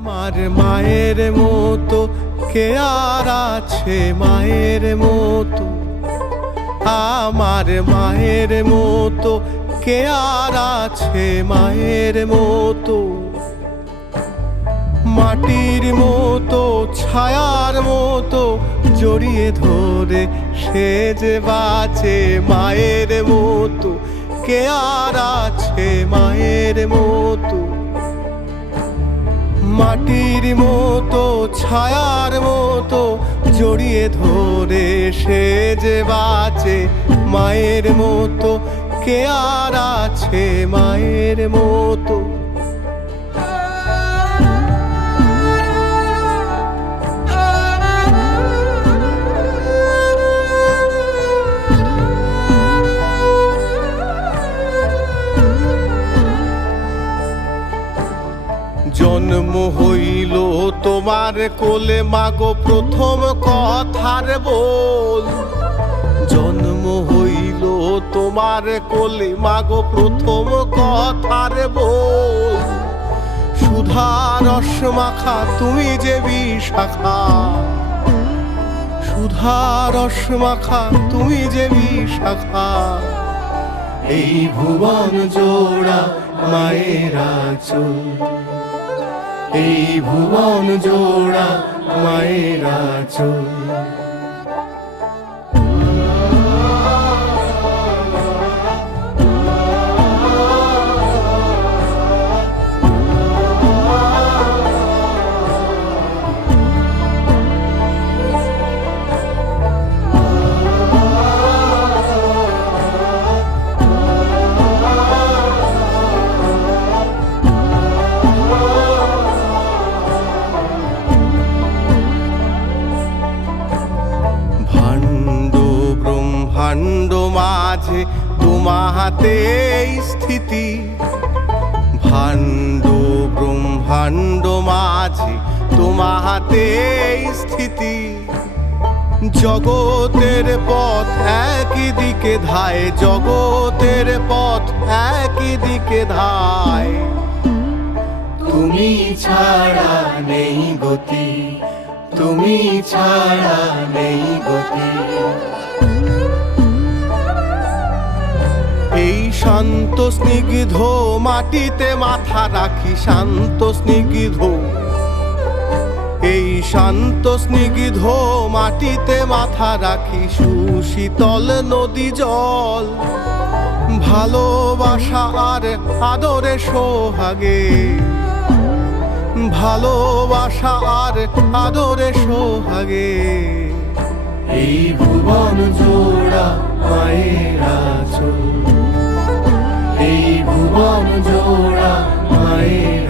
আমার মায়ের মতো কে আর আছে মায়ের মতো, আমার মায়ের মতো কে আর আছে মায়ের মতো। মাটির মতো ছায়ার মতো জড়িয়ে ধরে সে যে বাঁচে মায়ের মতো, কে আর আছে মায়ের মতো। মাটির মতো ছায়ার মতো জড়িয়ে ধরে সে যে বাঁচে মায়ের মতো, কে আর আছে মায়ের মতো। জন্ম হইল তোমার কোলে মাগো প্রথম কথার বল, জন্ম হইল তোমার কোলে মাগো প্রথম কথার বল। সুধা রস মাখা তুমি যে বিশাখা, সুধা রস মাখা তুমি যে বিশাখা। এই ভুবন জোড়া মায়ের আঁচল, এই ভুবন জোড়া মায়ের আঁচল। ভাণ্ড মাঝে তোমাতে স্থিতি, ভাণ্ড ব্রহ্মাণ্ড মাঝে তোমাতে স্থিতি। জগতের পথ একই দিকে ধায়, জগতের পথ একই দিকে ধায়। তুমি ছাড়া নেই গতি, তুমি ছাড়া নেই গতি। এই শান্ত স্নিগ্ধ মাটিতে মাথা রাখি, শান্ত স্নিগ্ধ, এই শান্ত স্নিগ্ধ মাটিতে মাথা রাখি। সুশীতল নদী জল, ভালোবাসা আর আদরে সোহাগে, ভালোবাসা আর আদরে সোহাগে। এই ভুবন জোড়া মায়ের আঁচল, এই ভুবন জোড়া মায়ের